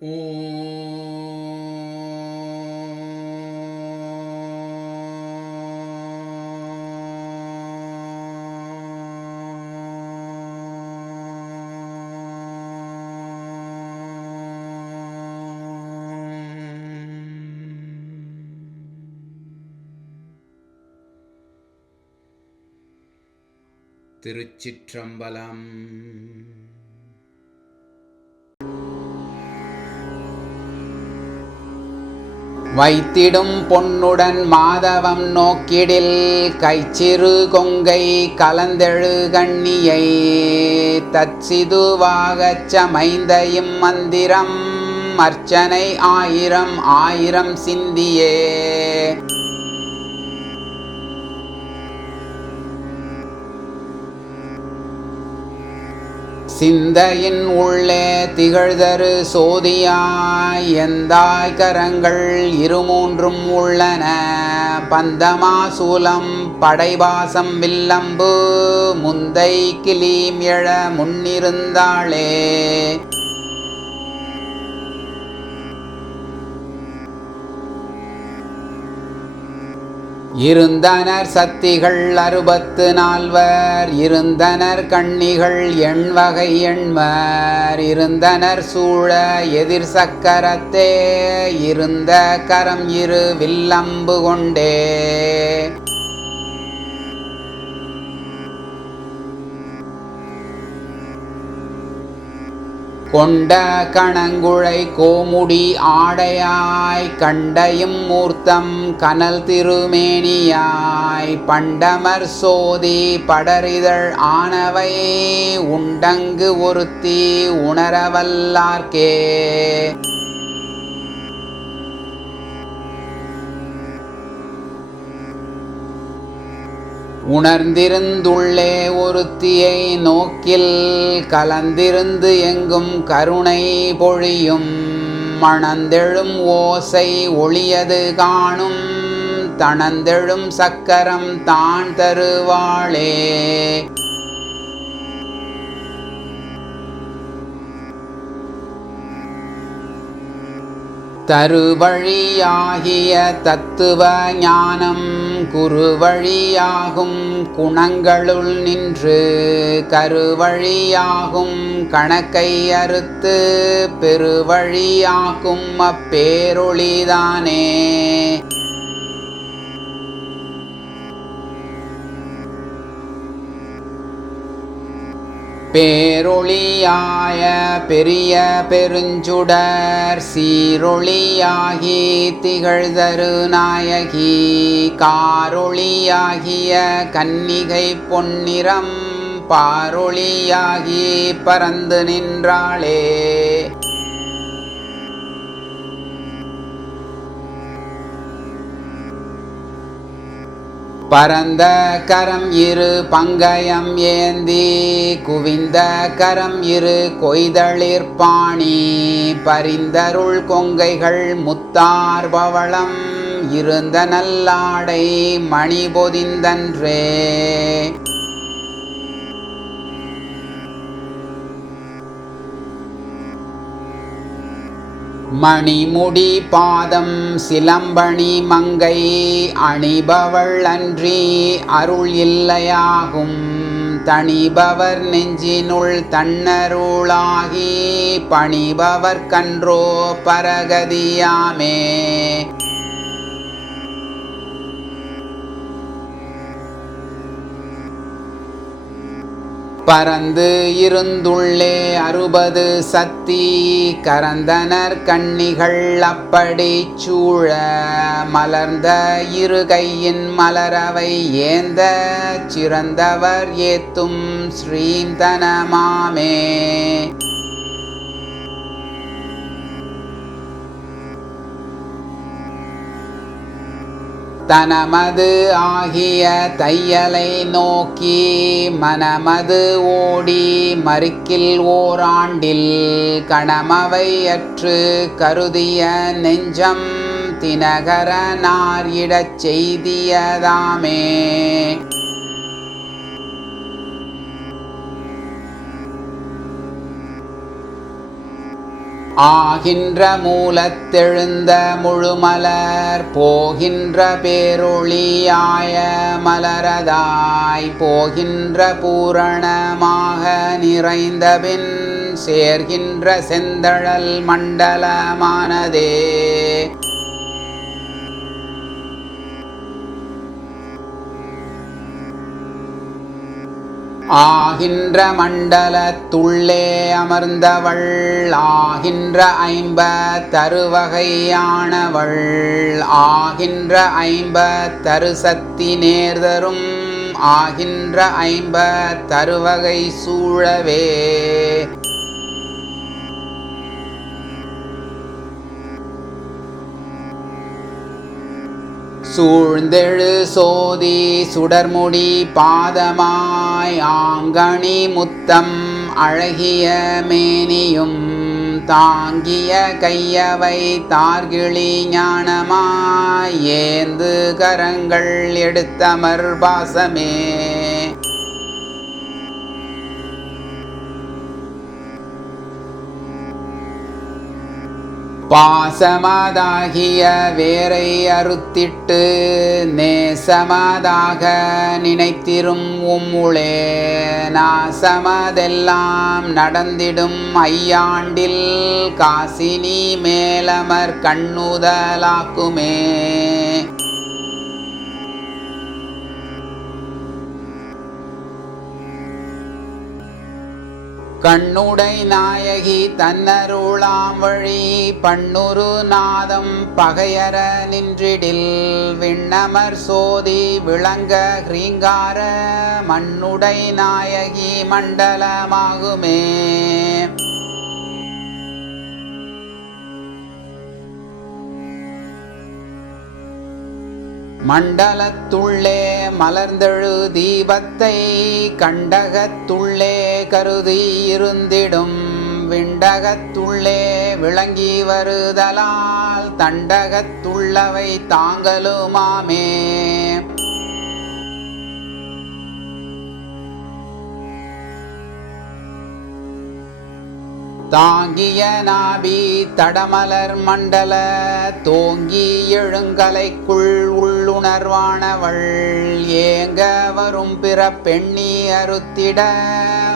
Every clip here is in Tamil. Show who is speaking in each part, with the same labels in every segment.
Speaker 1: திருச்சிற்றம்பலம். வைத்திடும் பொன்னுடன் மாதவம் நோக்கிடில் கைச்சிறு கொங்கை கலந்தெழு கண்ணியை தச்சிதுவாகச் சமைந்த மந்திரம் அர்ச்சனை ஆயிரம் ஆயிரம் சிந்தியே. சிந்தையின் உள்ளே திகழ்தரு சோதியாய் எந்தாய் கரங்கள் இருமூன்றும் உள்ளன. பந்தமாசூலம் படைவாசம் வில்லம்பு முந்தை கிளீம் எழ முன்னிருந்தாளே. இருந்தனர் சக்திகள் அறுபத்து நால்வர் இருந்தனர் கண்ணிகள் எண்வகை எண்மர் இருந்தனர் சூழ எதிர் சக்கரத்தே இருந்த கரம் இரு வில்லம்பு கொண்டே. கொண்ட கணங்குழை கோமுடி ஆடையாய் கண்டையும் மூர்த்தம் கனல் திருமேனியாய் பண்டமர் சோதி படரிதழ் ஆனவை உண்டங்கு ஒருத்தி உணரவல்லார்க்கே. உணர்ந்திருந்துள்ளே ஒருத்தியை நோக்கில் கலந்திருந்து எங்கும் கருணை பொழியும். மணந்தெழும் ஓசை ஒளியது காணும். தனந்தெழும் சக்கரம் தான் தருவாளே. தருவழியாகிய தத்துவ ஞானம் குருவழியாகும் குணங்களுள் நின்று கருவழியாகும் கணக்கை அறுத்து பெருவழியாகும் அப்பேரொளிதானே பேரொளியாய பெரிய பெருஞ்சுடர் சீரொளியாகி திகழ்தரு நாயகி காரொளியாகிய கன்னிகை பொன்னிறம் பாரொளியாகி பறந்து நின்றாளே. பரந்த கரம் இரு பங்கயம் ஏந்தி குவிந்த கரம் இரு கொய்தளிர்பாணி பரிந்தருள் கொங்கைகள் முத்தார் பவளம் இருந்த நல்லாடை மணி பொதிந்தன்றே. மணிமுடி பாதம் சிலம்பணி மங்கை அணிபவள் அன்றி அருள் இல்லையாகும். தணிபவர் நெஞ்சினுள் தன்னருளாகி பணிபவர் கன்றோ பரகதியாமே. பறந்து இருந்துள்ளே அறுபது சத்தி கரந்தனர் கண்ணிகள் அப்படி சூழ மலர்ந்த இருகையின் மலரவை ஏந்த சிறந்தவர் ஏத்தும் ஸ்ரீந்தனமாமே. தனமது ஆகிய தையலை நோக்கி மனமது ஓடி மறுக்கில் ஓராண்டில் கணமவையற்று கருதிய நெஞ்சம் தினகர இடச் செய்தியதாமே. ஆகின்ற மூலத்தெழுந்த முழுமலர் போகின்ற பேரொளியாய மலரதாய் போகின்ற பூரணமாக நிறைந்தபின் சேர்கின்ற செந்தழல் மண்டலமானதே. ஆகின்ற மண்டலத்துள்ளே அமர்ந்தவள் ஆகின்ற ஐம்ப தருவகையானவள் ஆகின்ற ஐம்ப தருசக்தி நேர்தரும் ஆகின்ற ஐம்ப தருவகை சூழவே. சூழ்ந்தெழு சோதி சுடர்முடி பாதமாய் ஆங்கணி முத்தம் அழகிய மேனியும் தாங்கிய கையவை தார்கிழி ஞானமாய் ஏந்து கரங்கள் எடுத்தமர் பாசமே. பாசமாதாகிய வேரை அறுத்திட்டு நேசமாதாக நினைத்திரும் உம்முளே. நாசமதெல்லாம் நடந்திடும் ஐயாண்டில் காசினி மேலமர் கண்ணுதலாக்குமே. கண்ணுடை நாயகி தன்னருளாம் வழி பண்ணுரு நாதம் பகையர நின்றிடில் விண்ணமர் சோதி விளங்க ஹ்ரீங்கார மண்ணுடை நாயகி மண்டலமாகுமே. மண்டலத்துள்ளே மலர்ந்தழு தீபத்தை கண்டகத்துள்ளே கருதி இருந்திடும். விண்டகத்துள்ளே விளங்கி வருதலால் தண்டகத்துள்ளவை தாங்களுமாமே தாங்கிய நாபி தடமலர் மண்டல தோங்கி எழுங்கலைக்குள் உள்ளுணர்வானவள் ஏங்க வரும் பிற பெண்ணி அறுத்திட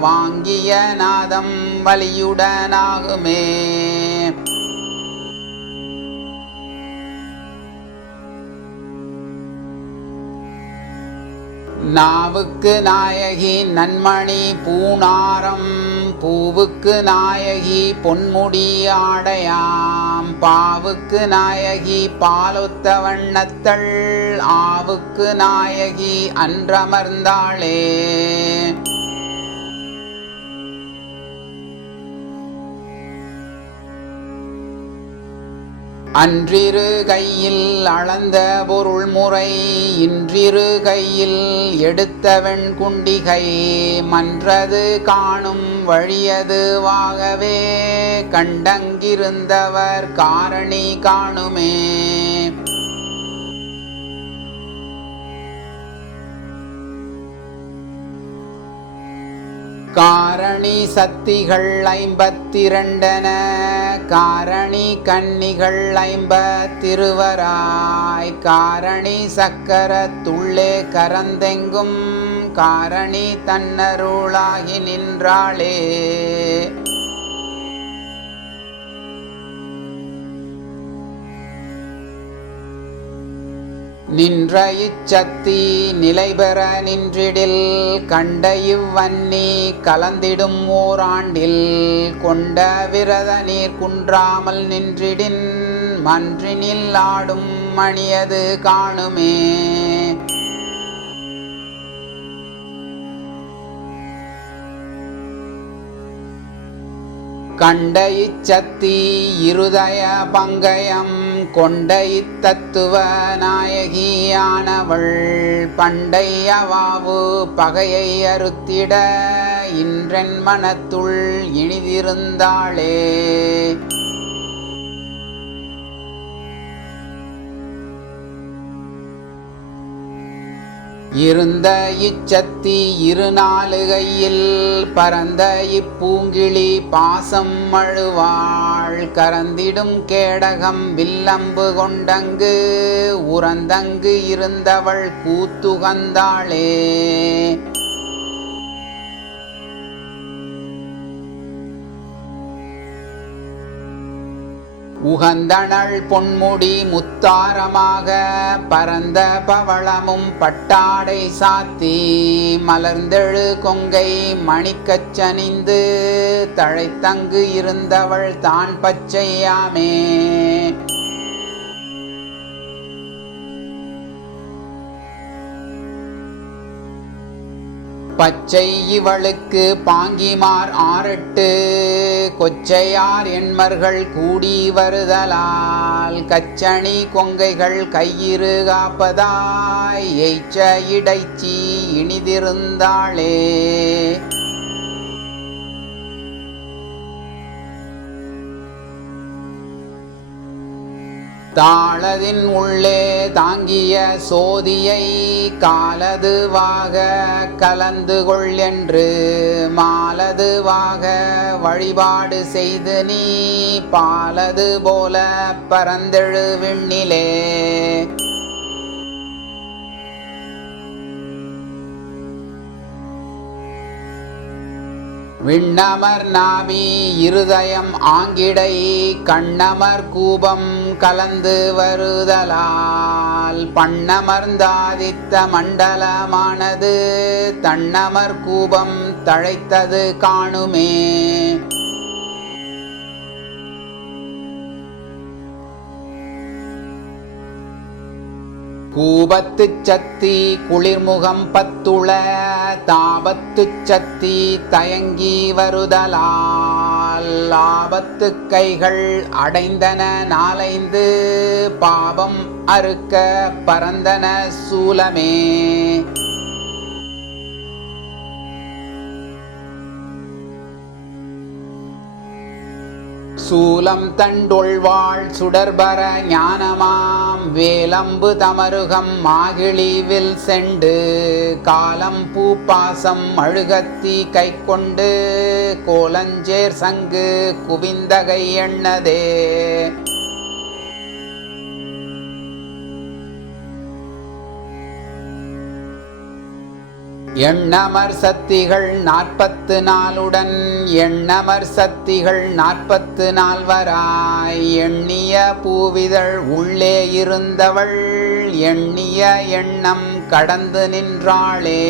Speaker 1: வாங்கிய நாதம் வலியுடனாகுமே. நாவுக்கு நாயகி நன்மணி பூணாரம் பூவுக்கு நாயகி பொன்முடி ஆடையாம். பாவுக்கு நாயகி பாலொத்த வண்ணத்தள். ஆவுக்கு நாயகி அன்றமர்ந்தாளே. அன்றிரு கையில் அளந்த பொருள் முறை இன்றிரு கையில் எடுத்த குண்டிகை மன்றது காணும் வழியதுவாகவே கண்டங்கிருந்தவர் காரணி காணுமே. காரணி சக்திகள் ஐம்பத்திரண்டன காரணி கன்னிகள் ஐம்பத்திருவராய் காரணி சக்கரத்துள்ளே கரந்தெங்கும் காரணி தன்னருளாகி நின்றாளே. நின்ற இச்சத்தி நிலைபெற நின்றிடில் கண்ட இவ்வன்னி கலந்திடும் ஓராண்டில் கொண்ட விரத நீர் குன்றாமல் நின்றிடின் மன்றினில் ஆடும் மணியது காணுமே. கண்ட இச்சத்தி இருதய பங்கயம் கொண்ட இத்தத்துவ நாயகியானவள் பண்டையவாவு பகையை அறுத்திட இன்றென் மனத்துள் இனிதிருந்தாளே. இருந்த இச்சத்தி இரு இருநாளுகையில் பரந்த இப்பூங்கிழி பாசம் மழுவாள் கரந்திடும் கேடகம் வில்லம்பு கொண்டங்கு உறந்தங்கு இருந்தவள் கூத்துகந்தாளே. உகந்தனள் பொன்முடி முத்தாரமாக பரந்த பவளமும் பட்டாடை சாத்தி மலர்ந்தெழு கொங்கை மணிக்கச்சனிந்து தழைத்தங்கு இருந்தவள் தான் பச்சையாமே பச்சை இவளுக்கு பாங்கிமார் ஆரட்டு கொச்சையார் எண்மர்கள் கூடி வருதலால் கச்சணி கொங்கைகள் கையிறு காப்பதாய் எய்ச்ச இடைச்சி இனிதிருந்தாளே. தாளதின் உள்ளே தாங்கிய சோதியை காலதுவாக கலந்து கொள் என்று மாலதுவாக வழிபாடு செய்து நீ பாலது போல பரந்தெழு விண்ணிலே. விண்ணமர் நாவி இருதயம் ஆங்கிடை கண்ணமர் கூபம் கலந்து வருதலால் பண்ணமர்ந்தாதித்த மண்டலமானது தன்னமர் கூபம் தழைத்தது காணுமே. கூபத்துச் சத்தி குளிர்முகம் பத்துள தாபத்து சத்தி தயங்கி வருதலால் ஆபத்து கைகள் அடைந்தன நாலைந்து பாபம் அறுக்க பரந்தன சூலமே. சூலம் தண்டொள்வாள் சுடர்பர ஞானமாம். வேலம்பு தமருகம் மாகிழிவில் செண்டு. காலம் பூப்பாசம் அழுகத்தி கை கொண்டு கோலஞ்சேர் சங்கு குவிந்தகை எண்ணதே. எண்ணமர் சக்திகள் நாற்பத்து நாளுடன் எண்ணமர் சக்திகள் நாற்பத்து நால்வராய் எண்ணிய பூவிதழ் உள்ளே இருந்தவள் எண்ணிய எண்ணம் கடந்து நின்றாளே.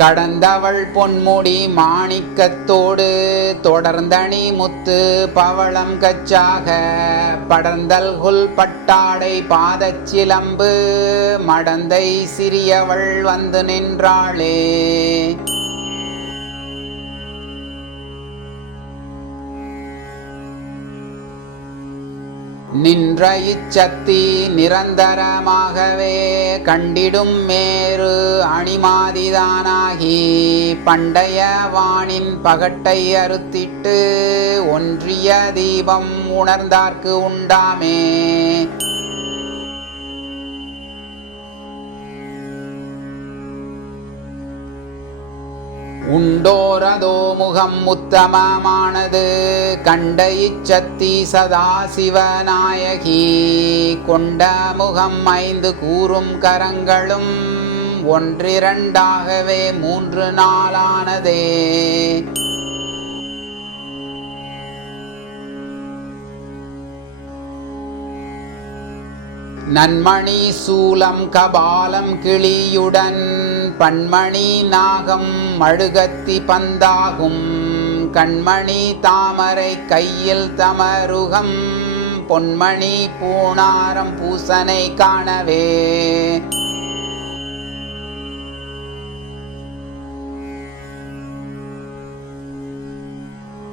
Speaker 1: கடந்தவள் பொன்முடி மாணிக்கத்தோடு தொடர்ந்தணி முத்து பவளம் கச்சாக படர்ந்தல் குல் பட்டாடை பாதச்சிலம்பு மடந்தை சிறியவள் வந்து நின்றாளே. நின்ற இச்சத்தி நிரந்தரமாகவே கண்டிடும் மேரு அணிமாதிதானாகி பண்டைய வானின் பகட்டை அறுத்திட்டு ஒன்றிய தீபம் உணர்ந்தார்க்கு உண்டாமே. உண்டோரதோ முகம் உத்தமமானது. கண்ட இச்சத்தி சதாசிவநாயகி. கொண்ட முகம் ஐந்து கூறும் கரங்களும் ஒன்றிரண்டாகவே மூன்று நாளானதே. நன்மணி சூலம் கபாலம் கிளியுடன் பன்மணி நாகம் மழுகத்தி பந்தாகும். கண்மணி தாமரை கையில் தமருகம் பொன்மணி பூணாரம் பூசனை காணவே.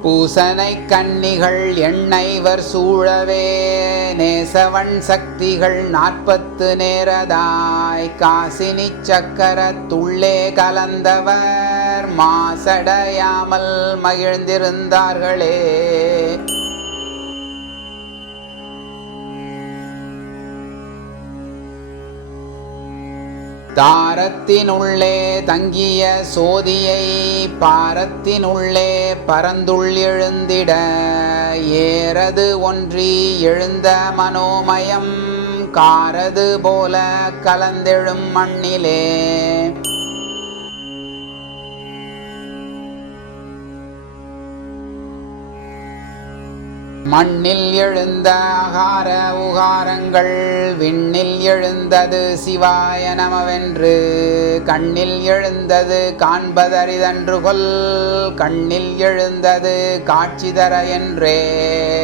Speaker 1: பூசனை கன்னிகள் எண்ணெய்வர் சூழவே நேசவன் சக்திகள் நாற்பத்து நேரதாய். காசினி சக்கரத்துள்ளே கலந்தவர் மாசடையாமல் மகிழ்ந்திருந்தார்களே. தாரத்தினுள்ளே தங்கிய சோதியை பாரத்தினுள்ளே பரந்துள் எழுந்திட ஏறது ஒன்றி எழுந்த மனோமயம் காரது போல கலந்தெழும் மண்ணிலே. மண்ணில் எழுந்த அகார உகாரங்கள் விண்ணில் எழுந்தது சிவாய நமவென்று. கண்ணில் எழுந்தது காண்பதறிதன்று கொல் கண்ணில் எழுந்தது காட்சி தர என்றே.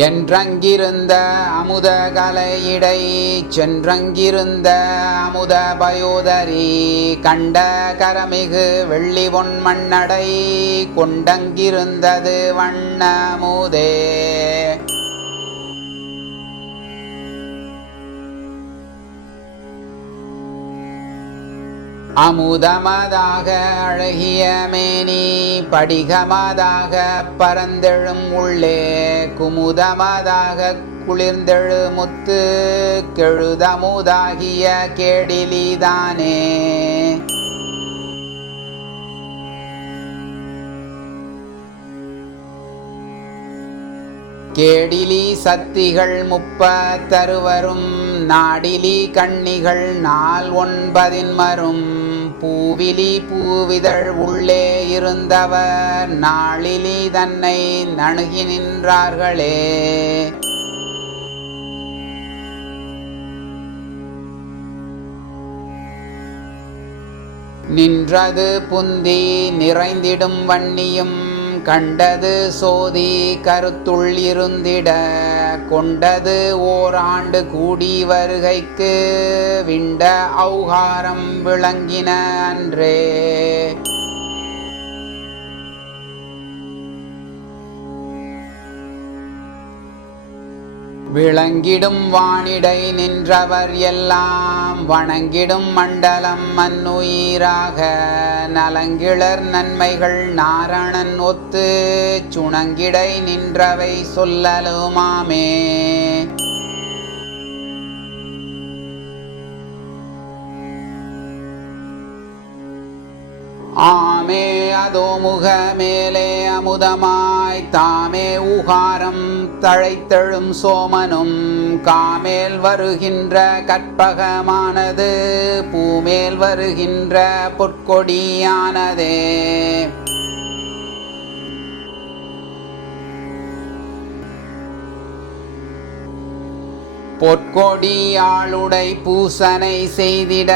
Speaker 1: என்றங்கிருந்த அமுத கலையிடை சென்றங்கிருந்த அமுத பயோதரி கண்ட கரமிகு வெள்ளி பொன் மண்ணடை கொண்டங்கிருந்தது வண்ணமுதே அமுதமதாக அழகிய மேனி படிகமதாக பரந்தெழும் உள்ளே குமுதமதாக குளிர்ந்தெழு முத்து கெழுதமுதாகிய கேடிலிதானே. கேடிலி சத்திகள் முப்பத்தருவரும் நாடிலி கண்ணிகள் நாள் ஒன்பதின் மரும். பூவிலி பூவிதழ் உள்ளே இருந்தவர் நாளிலி தன்னை நணுகி நின்றார்களே. நின்றது புந்தி நிறைந்திடும் வன்னியும் கண்டது சோதி கருத்துள் இருந்திட கொண்டது ஓராண்டு கூடி வருகைக்கு விண்ட ஔகாரம் விளங்கின அன்றே. விளங்கிடும் வானிடை நின்றவர் எல்லாம் வணங்கிடும் மண்டலம் மன்னுயிராக. நலங்கிளர் நன்மைகள் நாரணன் ஒத்து சுணங்கிடை நின்றவை சொல்லலுமாமே. தாமே அதோ முக மேலே அமுதமாய். தாமே ஊகாரம் தழைத்தெழும் சோமனும். காமேல் வருகின்ற கற்பகமானது. பூமேல் வருகின்ற பொற்கொடியானதே. பொற்கொடியாளுடை பூசனை செய்திட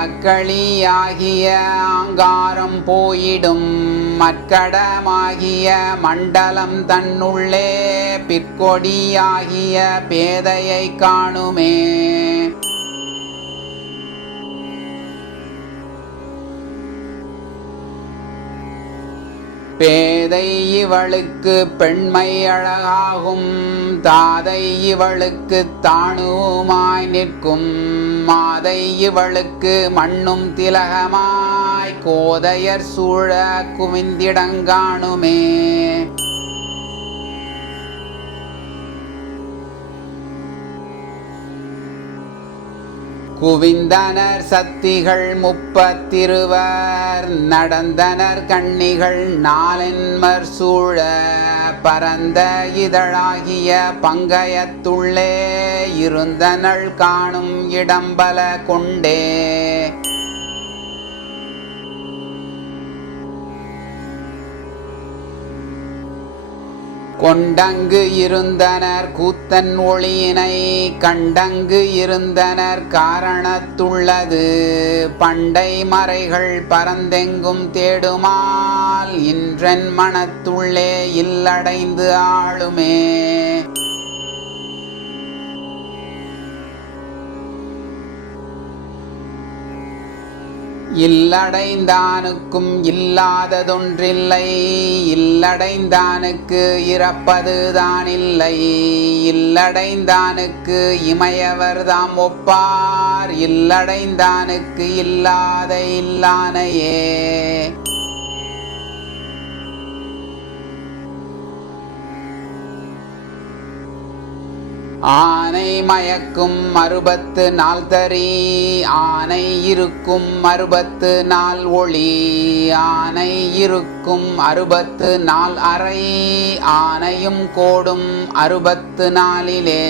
Speaker 1: அக்களியாகிய ஆங்காரம் போயிடும் மற்கடமாகிய மண்டலம் தன்னுள்ளே பிற்கொடியாகிய பேதையை காணுமே. பேதை இவளுக்கு பெண்மை அழகாகும் தாதை இவளுக்கு தானுமாய் நிற்கும் மாதை இவளுக்கு மண்ணும் திலகமாய் கோதையர் சூழ குவிந்திடங்காணுமே குவிந்தனர் சத்திகள் முப்பத்திருவர் நடந்தனர் கண்ணிகள் நாளென்மர் சூழ பரந்த இதழாகிய பங்கயத்துள்ளே இருந்தனள் காணும் இடம்பல கொண்டே. கொண்டங்கு இருந்தனர் கூத்தன் ஒளியினை கண்டங்கு இருந்தனர் காரணத்துள்ளது. பண்டை மறைகள் பரந்தெங்கும் தேடுமால் இன்றன் மனத்துள்ளே இல்லடைந்து ஆளுமே. இல்லடைந்தானுக்கும் இல்லாததொன்றில்லை. இல்லடைந்தானுக்கு இறப்பதுதான் இல்லை இல்லடைந்தானுக்கு இமையவர் தாம் ஒப்பார். இல்லடைந்தானுக்கு இல்லாத இல்லானையே. ஆனை மயக்கும் அறுபத்து நாள் தரி ஆனை இருக்கும் அறுபத்து நாள் ஒளி ஆனை இருக்கும் அறுபத்து நாள் அறை ஆனையும் கோடும் அறுபத்து நாளிலே.